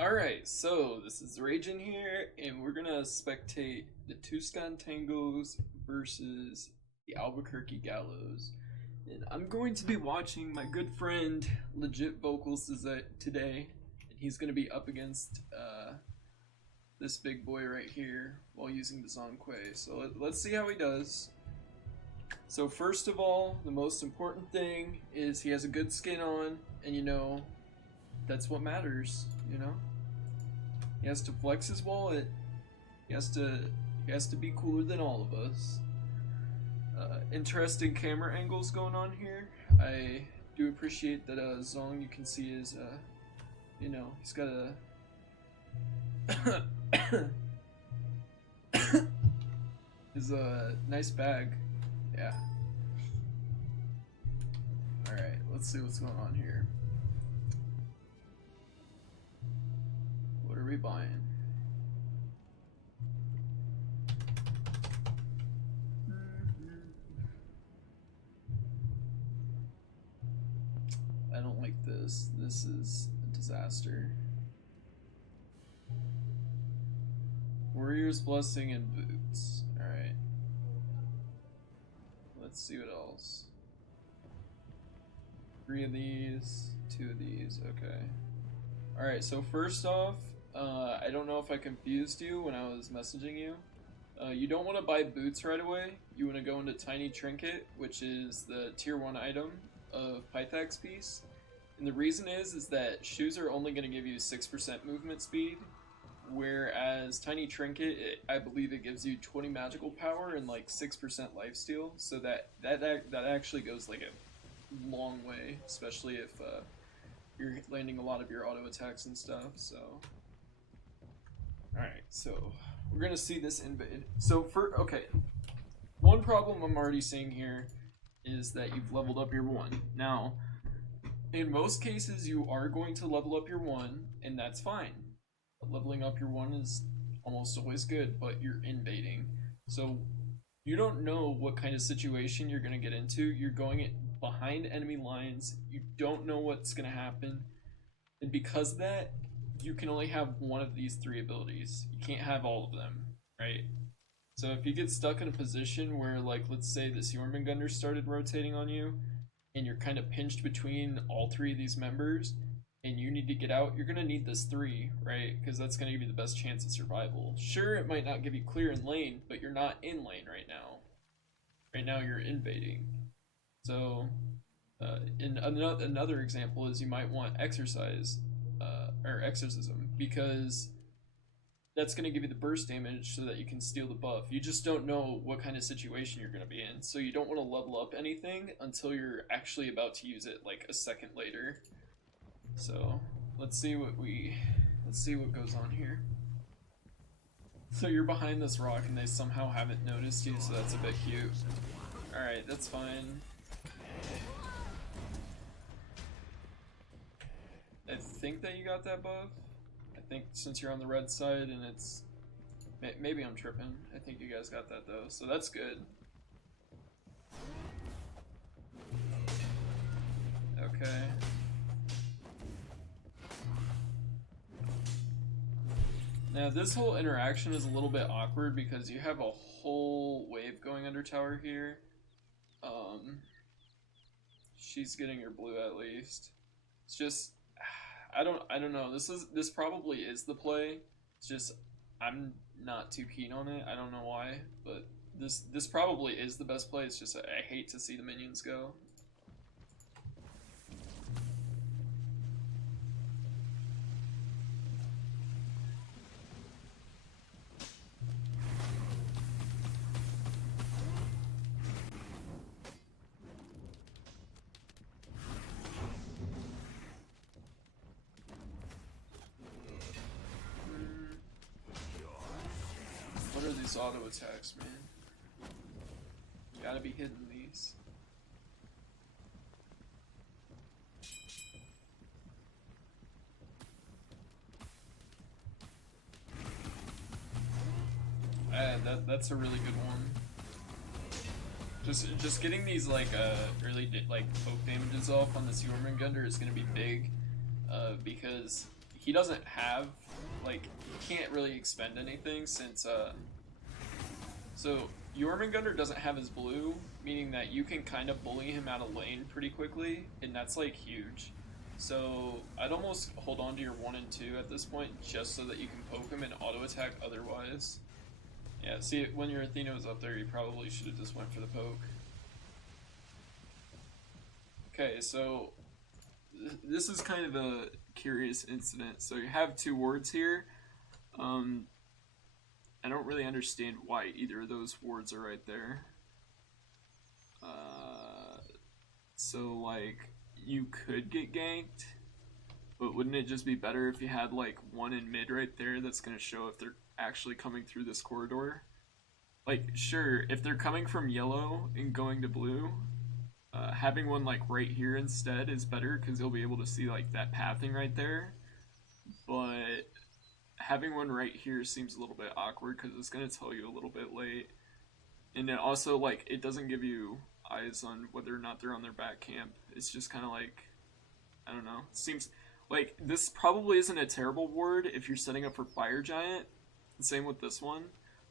Alright, so this is Ragin here, and we're gonna spectate the Tuscon Tangos versus the Albuquerque Gallos. And I'm going to be watching my good friend LegitVocals today, and he's gonna be up against this big boy right here while using the Zhong Kui. So let's see how he does. So first of all, the most important thing is he has a good skin on, and that's what matters, He has to flex his wallet. He has to be cooler than all of us. Interesting camera angles going on here. I do appreciate that Zhong, you can see his he's got a his nice bag. Yeah. Alright, let's see what's going on here. What are we buying? I don't like this. This is a disaster. Warrior's Blessing and boots. Alright. Let's see what else. 3 of these, 2 of these, okay. Alright, so first off, I don't know if I confused you when I was messaging you. You don't want to buy boots right away. You want to go into Tiny Trinket, which is the tier 1 item of Pythax piece. And the reason is that shoes are only going to give you 6% movement speed, whereas Tiny Trinket, I believe it gives you 20 magical power and like 6% lifesteal. So that actually goes like a long way, especially if you're landing a lot of your auto attacks and stuff. So alright, so we're gonna see this invade. So okay, one problem I'm already seeing here is that you've leveled up your 1. Now, in most cases you are going to level up your 1, and that's fine. Leveling up your 1 is almost always good, but you're invading. So you don't know what kind of situation you're gonna get into. You're going behind enemy lines, you don't know what's gonna happen, and because of that, you can only have one of these 3 abilities. You can't have all of them, right? So if you get stuck in a position where, like, let's say this Jormungandr started rotating on you, and you're kind of pinched between all 3 of these members, and you need to get out, you're gonna need this 3, right? Because that's gonna give you the best chance at survival. Sure, it might not give you clear in lane, but you're not in lane right now. Right now you're invading. So, in another example is you might want exorcism, because that's going to give you the burst damage so that you can steal the buff. You just don't know what kind of situation you're going to be in, so you don't want to level up anything until you're actually about to use it like a second later. So let's see what goes on here. So you're behind this rock and they somehow haven't noticed you, so that's a bit cute. Alright, that's fine. I think that you got that buff. I think since you're on the red side and it's... Maybe I'm tripping. I think you guys got that though, so that's good. Okay. Now this whole interaction is a little bit awkward because you have a whole wave going under tower here. She's getting her blue at least. It's just... I don't know. This probably is the play. It's just I'm not too keen on it. I don't know why, but this probably is the best play. It's just I hate to see the minions go. What are these auto attacks, man? You gotta be hitting these. That's a really good one. Just getting these like poke damages off on this Jormungandr is gonna be big, because he doesn't have, like, he can't really expend anything since, so Jormungandr doesn't have his blue, meaning that you can kind of bully him out of lane pretty quickly, and that's, like, huge. So I'd almost hold on to your 1 and 2 at this point, just so that you can poke him and auto-attack otherwise. Yeah, see, when your Athena was up there, you probably should have just went for the poke. Okay, so this is kind of a curious incident. So you have 2 wards here. I don't really understand why either of those wards are right there. So, like, you could get ganked, but wouldn't it just be better if you had, like, 1 in mid right there that's going to show if they're actually coming through this corridor? Like, sure, if they're coming from yellow and going to blue, having one, like, right here instead is better because you'll be able to see, like, that pathing right there. But having one right here seems a little bit awkward because it's going to tell you a little bit late. And it also, like, it doesn't give you eyes on whether or not they're on their back camp. It's just kind of like, I don't know. It seems like this probably isn't a terrible ward if you're setting up for Fire Giant. Same with this one.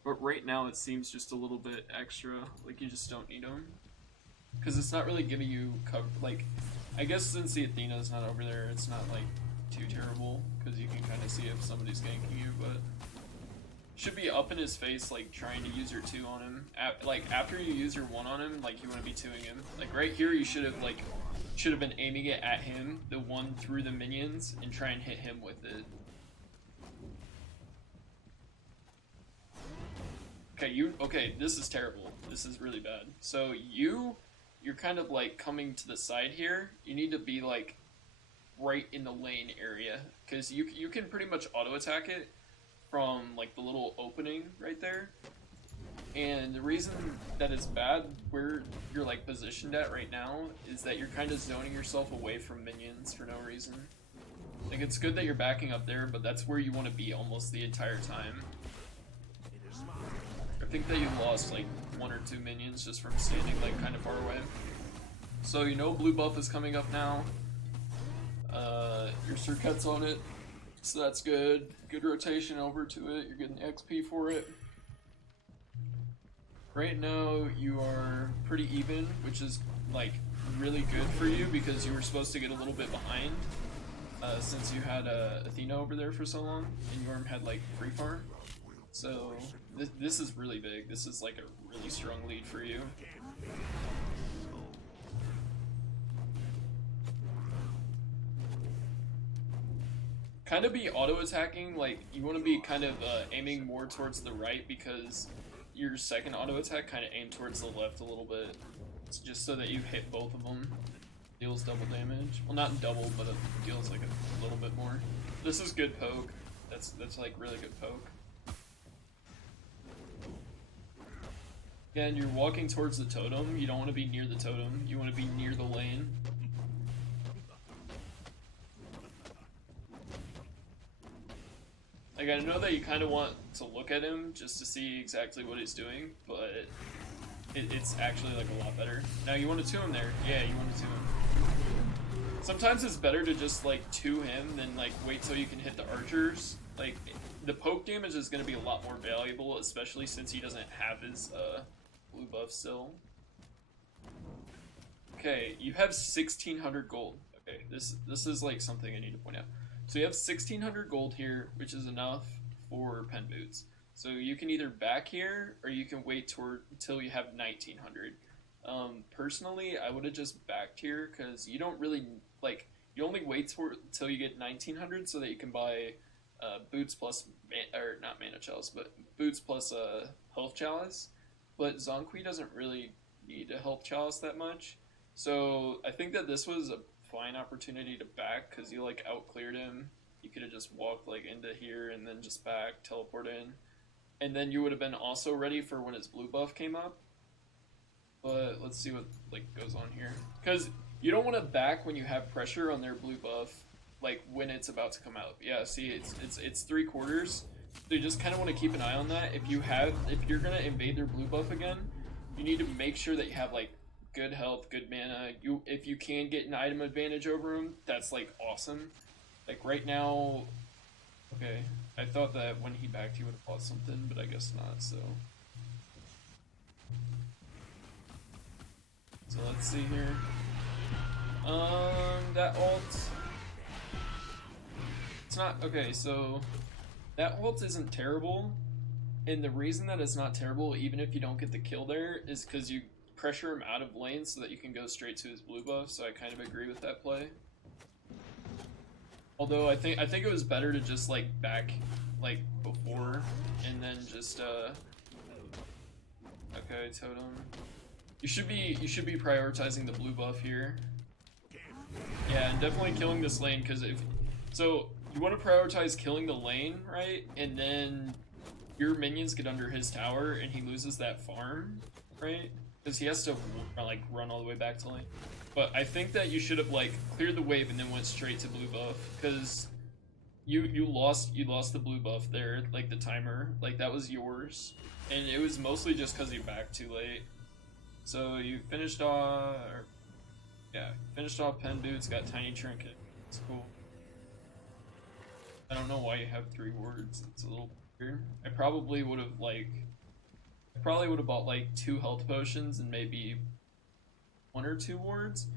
But right now it seems just a little bit extra, like you just don't need them. Because it's not really giving you cover, like, I guess since the Athena's not over there, it's not, like, too terrible. Because you can kind of see if somebody's ganking you, but should be up in his face, like, trying to use your 2 on him. Like, after you use your 1 on him, like, you want to be 2ing him. Like, right here, you should have, like, been aiming it at him, the 1 through the minions, and try and hit him with it. Okay, this is terrible. This is really bad. So, you're kind of, like, coming to the side here. You need to be, like, right in the lane area, because you can pretty much auto-attack it from, like, the little opening right there. And the reason that it's bad where you're, like, positioned at right now is that you're kind of zoning yourself away from minions for no reason. Like, it's good that you're backing up there, but that's where you want to be almost the entire time. I think that you lost, like, 1 or 2 minions just from standing, like, kind of far away. So, you know blue buff is coming up now. Your circuit's on it, so that's good. Good rotation over to it, you're getting XP for it. Right now, you are pretty even, which is, like, really good for you because you were supposed to get a little bit behind since you had Athena over there for so long, and Yorm had, like, free farm. So, this is really big. This is, like, a really strong lead for you. Kind of be auto-attacking, like, you want to be kind of aiming more towards the right because your second auto-attack kind of aim towards the left a little bit. It's just so that you hit both of them. Deals double damage. Well, not double, but it deals, like, a little bit more. This is good poke. That's like, really good poke. Again, you're walking towards the totem. You don't want to be near the totem. You want to be near the lane. Like, I know that you kind of want to look at him just to see exactly what he's doing, but it's actually, like, a lot better. Now, you want to 2 him there. Yeah, you want to 2 him. Sometimes it's better to just, like, 2 him than, like, wait till you can hit the archers. Like, the poke damage is going to be a lot more valuable, especially since he doesn't have his blue buff still. Okay, you have 1,600 gold. Okay, this is, like, something I need to point out. So you have 1,600 gold here, which is enough for pen boots. So you can either back here, or you can wait until you have 1,900. Personally, I would have just backed here, because you don't really, like, you only wait till you get 1,900 so that you can buy boots plus, or not mana chalice, but boots plus health chalice. But Zhong Kui doesn't really need a health chalice that much. So I think that this was a fine opportunity to back because you, like, out-cleared him. You could have just walked, like, into here and then just back, teleport in. And then you would have been also ready for when his blue buff came up. But let's see what, like, goes on here. Because you don't want to back when you have pressure on their blue buff, like, when it's about to come out. Yeah, see, it's 3/4. So you just kind of want to keep an eye on that. If you're going to invade their blue buff again, you need to make sure that you have, like, good health, good mana. If you can get an item advantage over them, that's, like, awesome. Like, right now, I thought that when he backed he would have fought something, but I guess not, so. So let's see here. That ult. It's not, okay, so that ult isn't terrible. And the reason that it's not terrible, even if you don't get the kill there, is because you pressure him out of lane so that you can go straight to his blue buff, so I kind of agree with that play. Although I think it was better to just like back like before and then just okay, totem. You should be prioritizing the blue buff here. Yeah, and definitely killing this lane, because if so you want to prioritize killing the lane, right? And then your minions get under his tower and he loses that farm, right? Because he has to like run all the way back to lane. But I think that you should have like cleared the wave and then went straight to blue buff, because you lost the blue buff there, like the timer, like that was yours, and it was mostly just because you backed too late. So you finished off, pen boots, got tiny trinket. It's cool. I don't know why you have 3 wards. It's a little weird. I probably would have bought like 2 health potions and maybe 1 or 2 wards.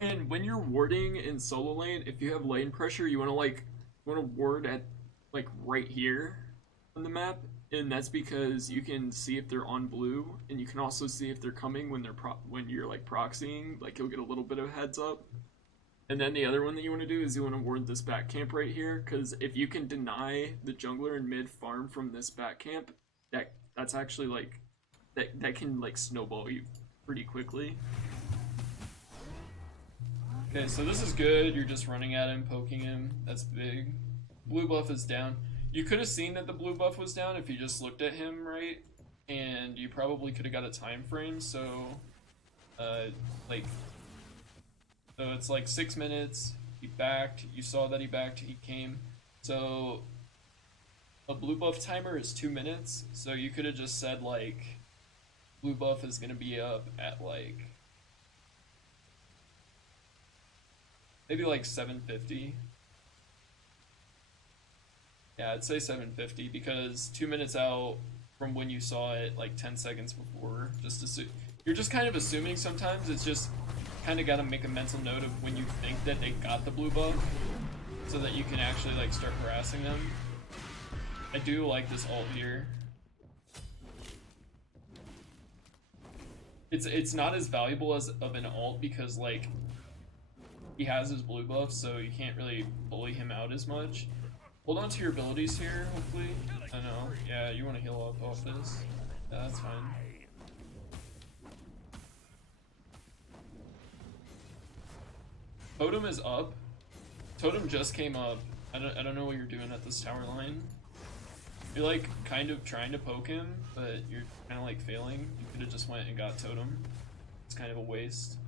And when you're warding in solo lane, if you have lane pressure, you want to ward at like right here on the map, and that's because you can see if they're on blue, and you can also see if they're coming when you're like proxying, like you'll get a little bit of a heads up. And then the other one that you want to do is you want to ward this back camp right here, because if you can deny the jungler in mid farm from this back camp, that's actually like that can like snowball you pretty quickly. Okay, so this is good. You're just running at him, poking him. That's big. Blue buff is down. You could have seen that the blue buff was down if you just looked at him, right? And you probably could have got a time frame. So, so it's like 6 minutes. He backed. You saw that he backed. He came. So a blue buff timer is 2 minutes. So you could have just said like, blue buff is gonna be up at like maybe like 750. Yeah, I'd say 750, because 2 minutes out from when you saw it, like 10 seconds before, you're just kind of assuming sometimes. It's just kind of got to make a mental note of when you think that they got the blue buff, so that you can actually like start harassing them. I do like this ult here. It's not as valuable as of an ult, because like he has his blue buff, so you can't really bully him out as much. Hold on to your abilities here, hopefully. I know. Yeah, you want to heal up off this. Yeah, that's fine. Totem is up. Totem just came up. I don't know what you're doing at this tower line. You're like kind of trying to poke him, but you're kind of like failing. You could have just went and got Totem. It's kind of a waste.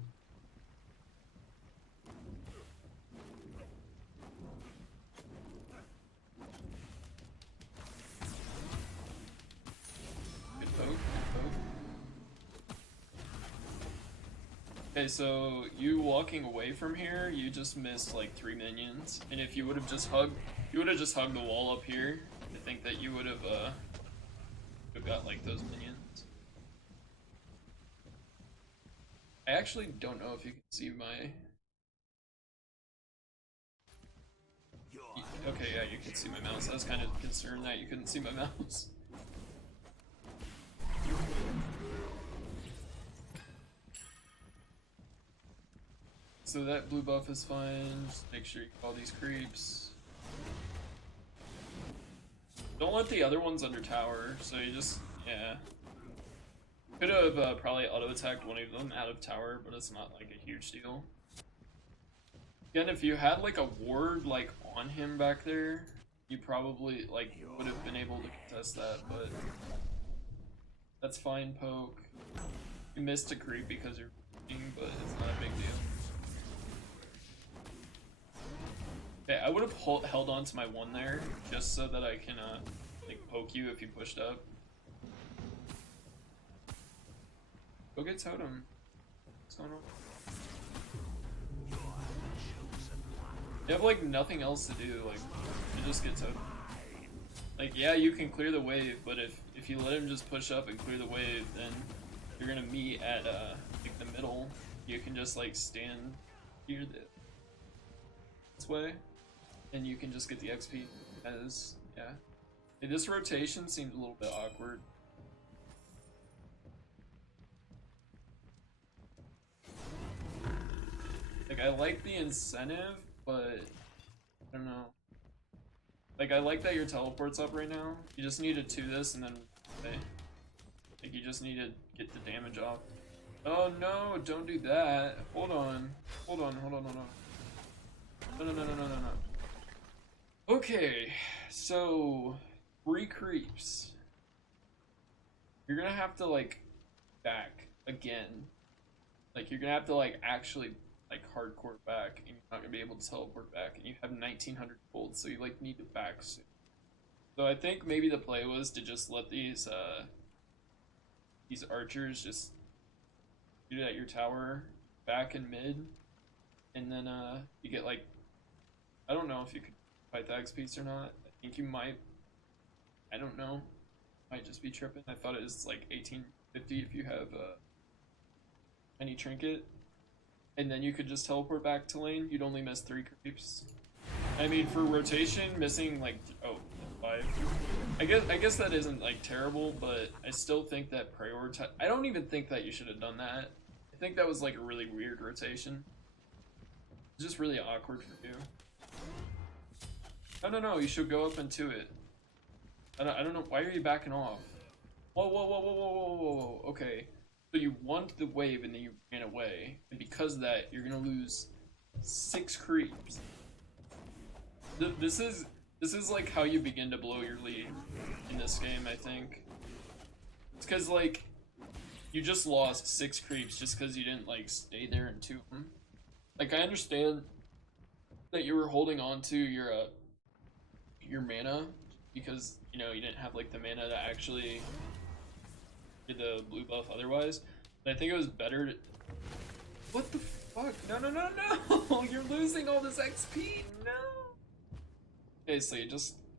Okay, so you walking away from here, you just missed like 3 minions, and if you would have just hugged the wall up here, I think that you would have got like those minions. I actually don't know if you can see my. Okay, yeah, you can see my mouse. I was kind of concerned that you couldn't see my mouse. So that blue buff is fine. Just make sure you kill all these creeps. Don't let the other ones under tower, so you just, yeah. Could have probably auto-attacked one of them out of tower, but it's not like a huge deal. Again, if you had like a ward like on him back there, you probably like would have been able to contest that, but that's fine, poke. You missed a creep because you're f***ing, but it's not a big deal. Okay, I would have held on to my 1 there, just so that I can like poke you if you pushed up. Go get Totem. What's going on? You have like nothing else to do, like you just get Totem. Like, yeah, you can clear the wave, but if you let him just push up and clear the wave, then you're gonna meet at like the middle. You can just like stand here this way, and you can just get the XP as yeah. Hey, this rotation seems a little bit awkward. Like, I like the incentive, but I don't know. Like, I like that your teleport's up right now. You just need to 2 this and then okay. Like, you just need to get the damage off. Oh no, don't do that. Hold on. Hold on. No. Okay, so 3 creeps. You're gonna have to like back again. Like, you're gonna have to like actually like hardcore back, and you're not gonna be able to teleport back, and you have 1900 gold, so you like need to back soon. So I think maybe the play was to just let these archers just shoot at your tower back and mid, and then you get like, I don't know if you could fight the XPs or not. I think you might. I don't know. Might just be tripping. I thought it was like 1850 if you have any trinket. And then you could just teleport back to lane. You'd only miss 3 creeps. I mean, for rotation, missing like 5. I guess that isn't like terrible, but I still think that prioritize. I don't even think that you should have done that. I think that was like a really weird rotation. It's just really awkward for you. No. You should go up into it. I don't know. Why are you backing off? Whoa. Okay. So you won the wave and then you ran away, and because of that, you're gonna lose 6 creeps. This is like how you begin to blow your lead in this game, I think. It's because like you just lost 6 creeps just because you didn't like stay there and 2 them. Like, I understand that you were holding on to your mana because you know you didn't have like the mana to actually the blue buff otherwise, but I think it was better to... What the fuck? No! You're losing all this XP! No! Okay, so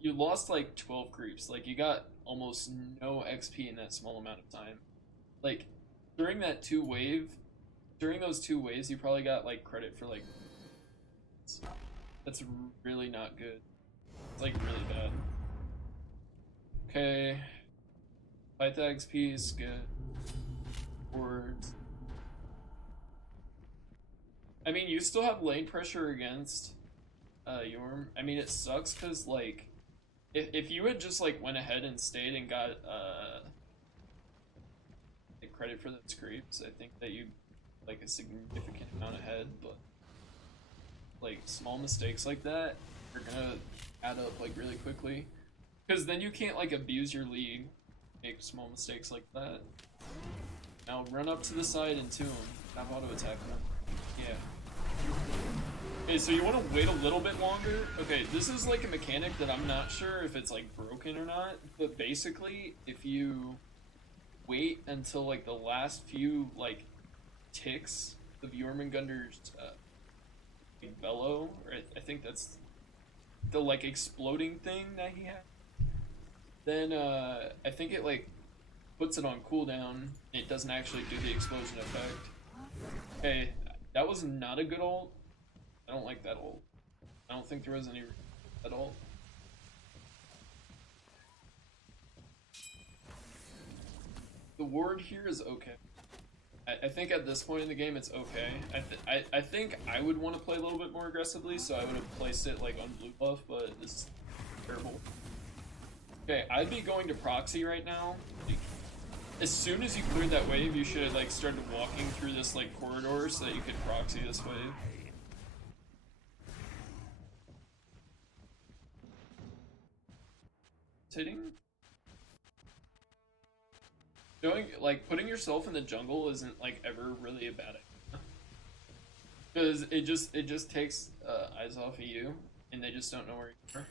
you lost like 12 creeps. Like, you got almost no XP in that small amount of time. Like, during those 2 waves, you probably got like credit for like... That's really not good. It's like really bad. Okay. Fight the XP is good. Words. I mean, you still have lane pressure against Yorm. I mean, it sucks because like if you had just like went ahead and stayed and got like, credit for those creeps, I think that you like a significant amount ahead. But like small mistakes like that are gonna add up like really quickly, because then you can't like abuse your lead. Make small mistakes like that. Now run up to the side and 2 him. Have auto attack them. Yeah. Okay, so you want to wait a little bit longer. Okay, this is like a mechanic that I'm not sure if it's like broken or not, but basically if you wait until like the last few like ticks of Jormungandr's like bellow, or I think that's the like exploding thing that he had. Then I think it like puts it on cooldown. It doesn't actually do the explosion effect. Okay, that was not a good ult. I don't like that ult. I don't think there was any at all. The ward here is okay. I think at this point in the game it's okay. I think I would want to play a little bit more aggressively, so I would have placed it like on blue buff, but this is terrible. Okay, I'd be going to proxy right now. As soon as you cleared that wave, you should have like started walking through this like corridor so that you could proxy this wave. Hitting? Going like putting yourself in the jungle isn't like ever really a bad idea, because it just takes eyes off of you, and they just don't know where you are.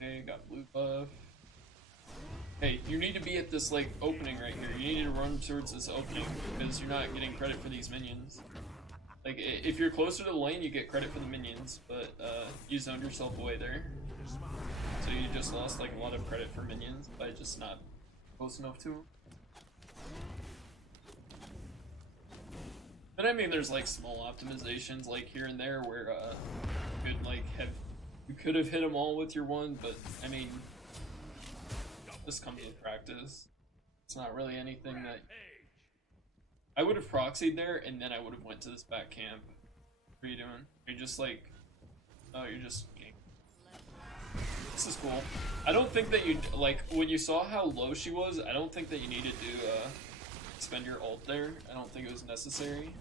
Okay, got blue buff. Hey, you need to be at this like opening right here. You need to run towards this opening because you're not getting credit for these minions. Like, if you're closer to the lane, you get credit for the minions, but you zoned yourself away there. So you just lost like a lot of credit for minions by just not close enough to them. But I mean, there's like small optimizations like here and there where you could have hit them all with your one, but I mean, this comes with practice. It's not really anything that I would have proxied there, and then I would have went to this back camp. What are you doing? You're just like, oh, you're just. This is cool. I don't think that you like when you saw how low she was. I don't think that you needed to spend your ult there. I don't think it was necessary.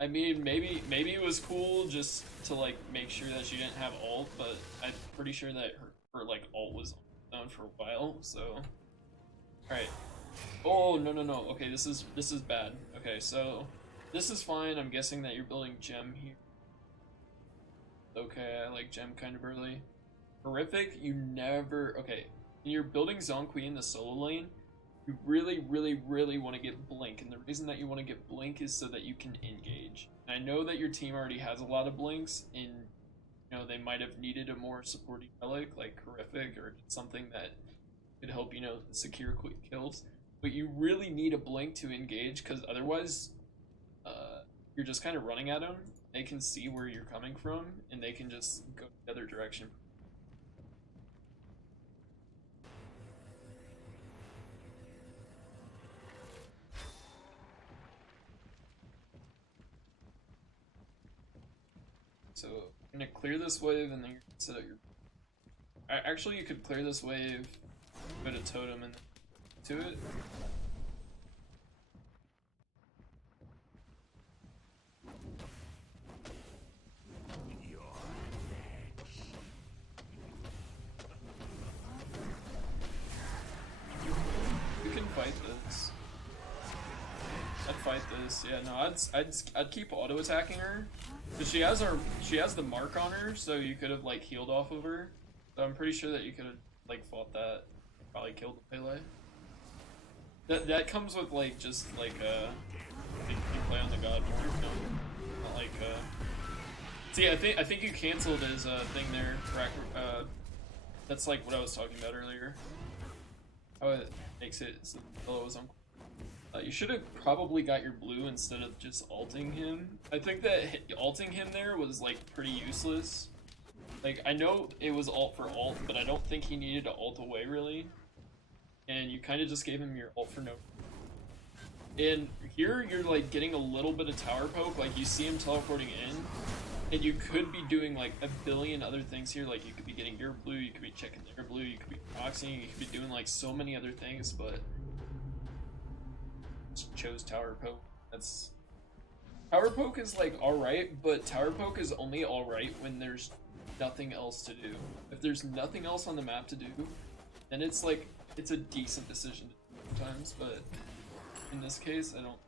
I mean, maybe it was cool just to like make sure that she didn't have ult, but I'm pretty sure that her like ult was down for a while. So, all right. Oh no. Okay, this is bad. Okay, so this is fine. I'm guessing that you're building gem here. Okay, I like gem kind of early. Horrific, you never. Okay, when you're building Zhong Kui in the solo lane, you really want to get blink, and the reason that you want to get blink is so that you can engage. And I know that your team already has a lot of blinks, and you know they might have needed a more supporting relic like Horrific or something that could help secure quick kills. But you really need a blink to engage, because otherwise, you're just kind of running at them. They can see where you're coming from, and they can just go the other direction. So I'm gonna clear this wave, and then you're gonna set up your. Actually, you could clear this wave, put a totem and to it. You can fight this. I'd fight this. Yeah, no, I'd keep auto attacking her. Cause she has the mark on her, so you could have like healed off of her. So I'm pretty sure that you could have like fought that, probably killed the Pele. That comes with like just like you play on the god more, not like See, I think you canceled his thing there. That's like what I was talking about earlier. How it makes it so the fellow was on. You should have probably got your blue instead of just ulting him. I think that ulting him there was like pretty useless. Like, I know it was ult for ult, but I don't think he needed to ult away really. And you kind of just gave him your ult for no. And here you're like getting a little bit of tower poke, like you see him teleporting in, and you could be doing like a billion other things here. Like you could be getting your blue, you could be checking their blue, you could be proxying, you could be doing like so many other things, but chose tower poke. That's tower poke is like alright, but tower poke is only alright when there's nothing else to do. If there's nothing else on the map to do, then it's like it's a decent decision sometimes, but in this case I don't.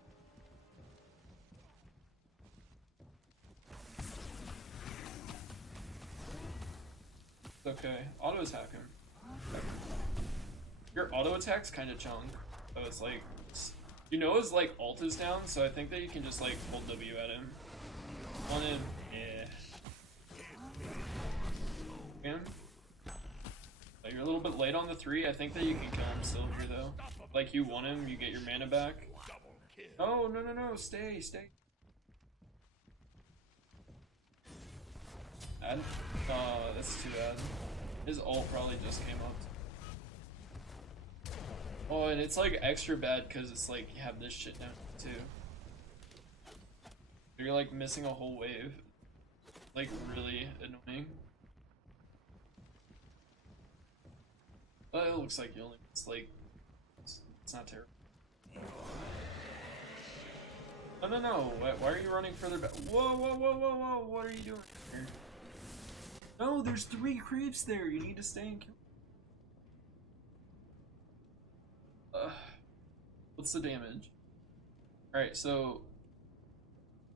It's okay. Auto attack him. Your auto attack's kinda chunk. So it's like his like ult is down, so I think that you can just like hold W at him. On him. Yeah. Him. You're a little bit late on the 3. I think that you can kill him still here though. Like you want him, you get your mana back. Oh no, stay. Bad? Oh, that's too bad. His ult probably just came up. Oh, and it's like extra bad because it's like you have this shit now too. You're like missing a whole wave. Like really annoying. But it looks like you only missed like it's not terrible. No. Why are you running further back? Whoa! What are you doing here? No, there's 3 creeps there. You need to stay and kill. What's the damage? Alright, so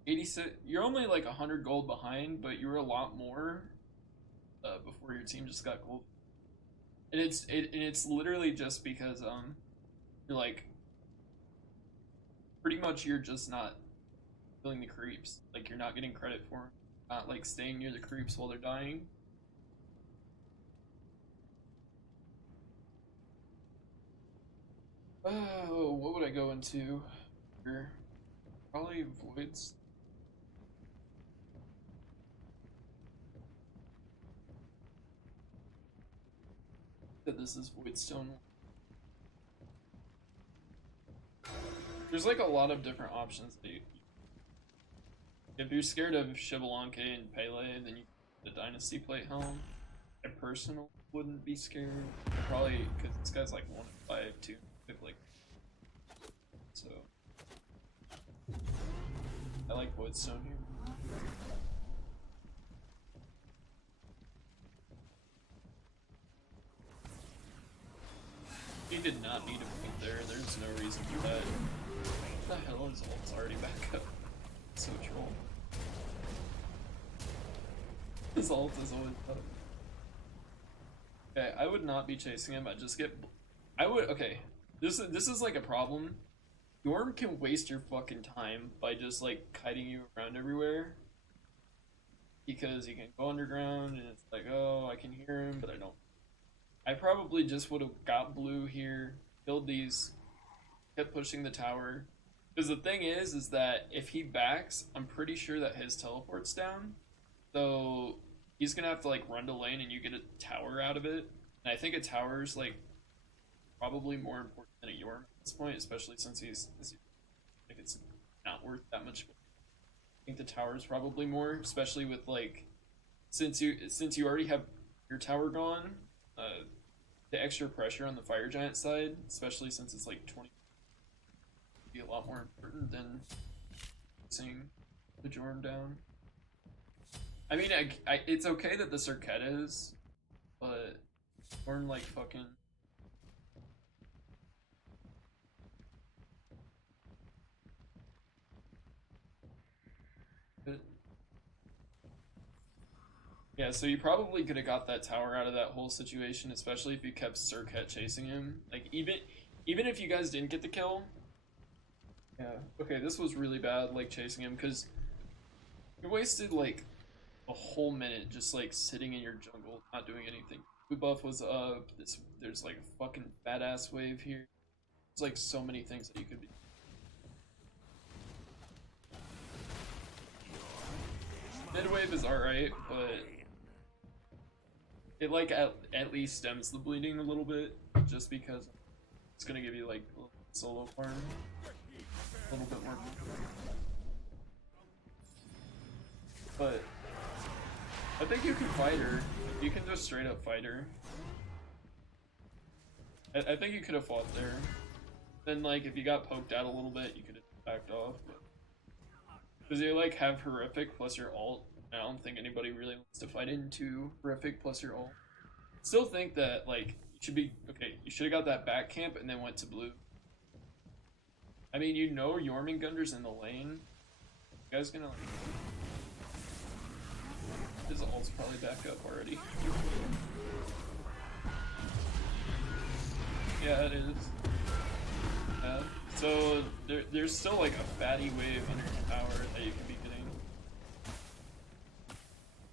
86. You're only like 100 gold behind, but you were a lot more before your team just got gold. And it's literally just because you're like pretty much you're just not killing the creeps. Like, you're not getting credit for them. Not like staying near the creeps while they're dying. Oh, what would I go into here? Probably voids. That this is voidstone. There's like a lot of different options that if you're scared of Shibalanke and Pele, then you the Dynasty Plate Helm. I personally wouldn't be scared. Probably because this guy's like 1-5 too. Like, so I like voidstone here. He did not need a point there. There's no reason for that. What the hell is ult's already back up? So troll. His ult is always up. Okay, I would not be chasing him. I just get. I would. Okay, this is like a problem. Yorm can waste your fucking time by just like kiting you around everywhere. Because he can go underground and it's like, oh, I can hear him, but I don't. I probably just would have got blue here, killed these, kept pushing the tower. Because the thing is that if he backs, I'm pretty sure that his teleport's down. So he's gonna have to like run to lane and you get a tower out of it. And I think a tower's like probably more important than a Yorm at this point, especially since he's like it's not worth that much. I think the tower's probably more, especially with like since you already have your tower gone. The extra pressure on the Fire Giant side, especially since it's like 20, would be a lot more important than seeing the Jorm down. I mean, it's okay that the Circuit is, but Jorm like fucking. Yeah, so you probably could have got that tower out of that whole situation, especially if you kept Circuit chasing him. Like, even if you guys didn't get the kill. Yeah, okay, this was really bad, like, chasing him, because you wasted, like, a whole minute just, like, sitting in your jungle, not doing anything. Blue buff was up, there's, like, a fucking badass wave here. There's, like, so many things that you could be. Mid wave is alright, but it like at least stems the bleeding a little bit, just because it's gonna give you like solo farm a little bit more. But I think you can fight her. You can just straight up fight her. I think you could have fought there. Then like if you got poked out a little bit, you could have backed off. Because you like have horrific plus your ult. I don't think anybody really wants to fight into horrific plus your ult. Still think that like you should be okay. You should have got that back camp and then went to blue. I mean, you know, Jormungandr's in the lane. You guys gonna like, his ult's probably back up already. Yeah, it is. Yeah. So there's still like a fatty wave under your tower that you can be getting.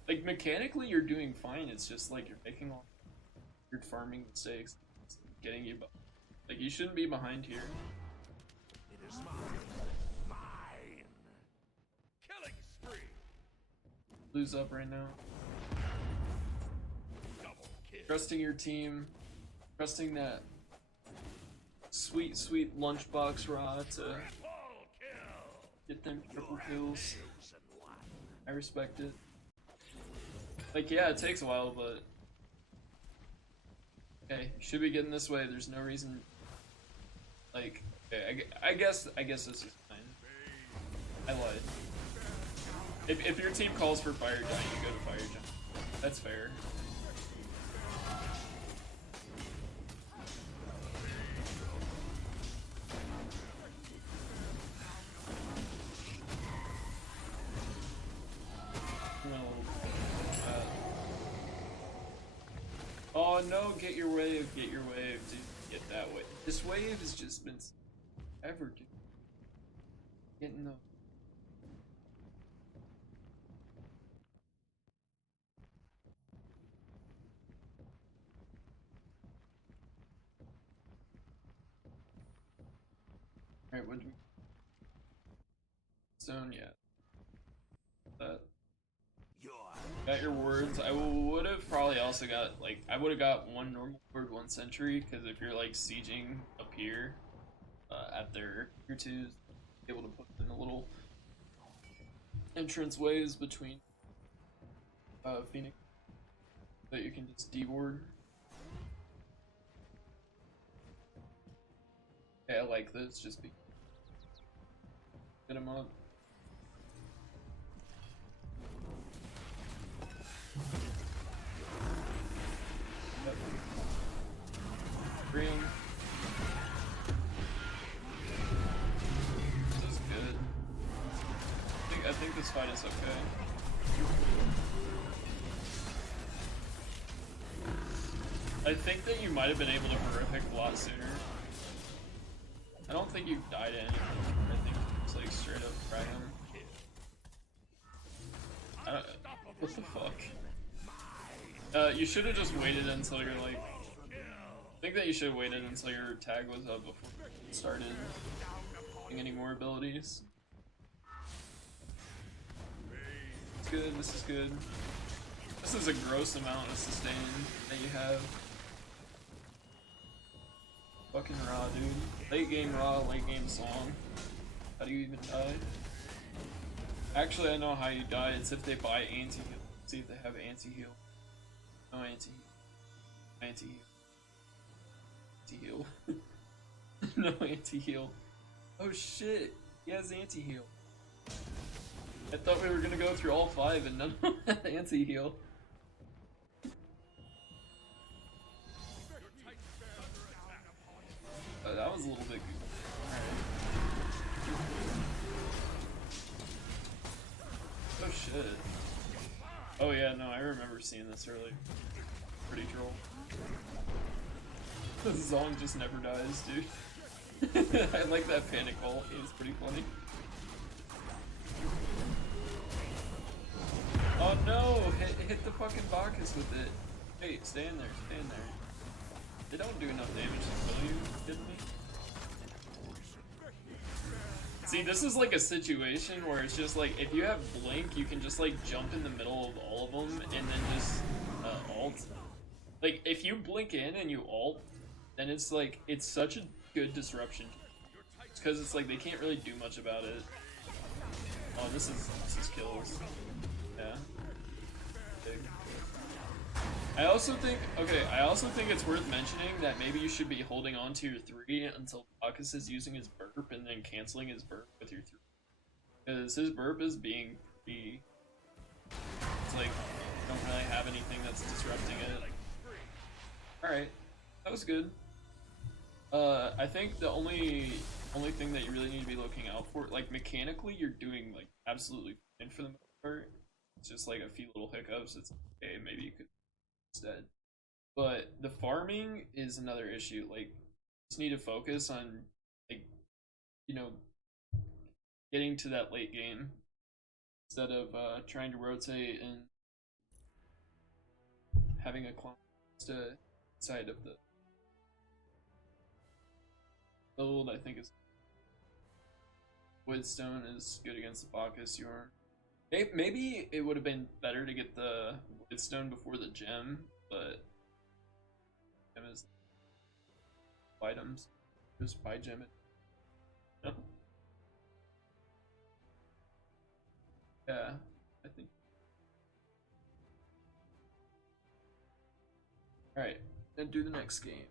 Like mechanically you're doing fine, it's just like you're making all weird farming mistakes. It's getting you like you shouldn't be behind here. It is mine. Killing spree. Blue's up right now. Double kill. Trusting your team, trusting that sweet lunchbox raw to get them triple kills. I respect it. Like, yeah, it takes a while, but okay, should be getting this way. There's no reason. Like, okay, I guess this is fine. I lied. If your team calls for Fire Giant, you go to Fire Giant. That's fair. Oh no, get your wave, dude. Get that wave. This wave has just been ever, dude. Getting the. Alright, what do we. Stone, yeah. That. Got your words. I would have probably also got, like, I would have got one normal word, one sentry, because if you're, like, sieging up here at their tier 2s, able to put in a little entrance ways between Phoenix that you can just deboard. Yeah, I like this, just be. Get him up. Yep. Green. This is good. I think this fight is okay. I think that you might have been able to horrific a lot sooner. I don't think you died to anything. I think it's like straight up frag him. I don't. What the fuck? You should have just waited until you're like. I think that you should have waited until your tag was up before you started getting any more abilities. It's good. This is good. This is a gross amount of sustain that you have. Fucking raw, dude. Late game raw, late game song. How do you even die? Actually, I know how you die. It's if they buy anti-heal. See if they have anti-heal. No anti-heal. Anti-heal. Anti-heal. No anti-heal. Oh shit. He has anti-heal. I thought we were gonna go through all 5 and none of them had anti-heal. That was a little bit good. Alright. Oh shit. Oh yeah, no, I remember seeing this earlier. Pretty troll. Zhong just never dies, dude. I like that panic ult, it's pretty funny. Oh no! Hit the fucking Bacchus with it. Hey, stay in there, stay in there. They don't do enough damage to kill you, kidding me? See, this is like a situation where it's just like, if you have blink, you can just like jump in the middle of all of them and then just ult. Like, if you blink in and you ult, then it's like, it's such a good disruption. It's because it's like, they can't really do much about it. Oh, this is kills. Yeah. Big. I also think it's worth mentioning that maybe you should be holding on to your 3 until Bacchus is using his burp and then canceling his burp with your 3. Because his burp is being pretty. It's like, you don't really have anything that's disrupting it. Alright, that was good. I think the only thing that you really need to be looking out for, like mechanically, you're doing like absolutely fine for the most part. It's just like a few little hiccups. It's okay, maybe you could instead. But the farming is another issue. Like, you just need to focus on, like, you know, getting to that late game instead of trying to rotate and having a climb to side of the build. I think is Woodstone is good against the Bacchus. Maybe it would have been better to get the Woodstone before the gem, but gem is items. Just buy gem it. No. Yeah, I think. Alright, then do the next game.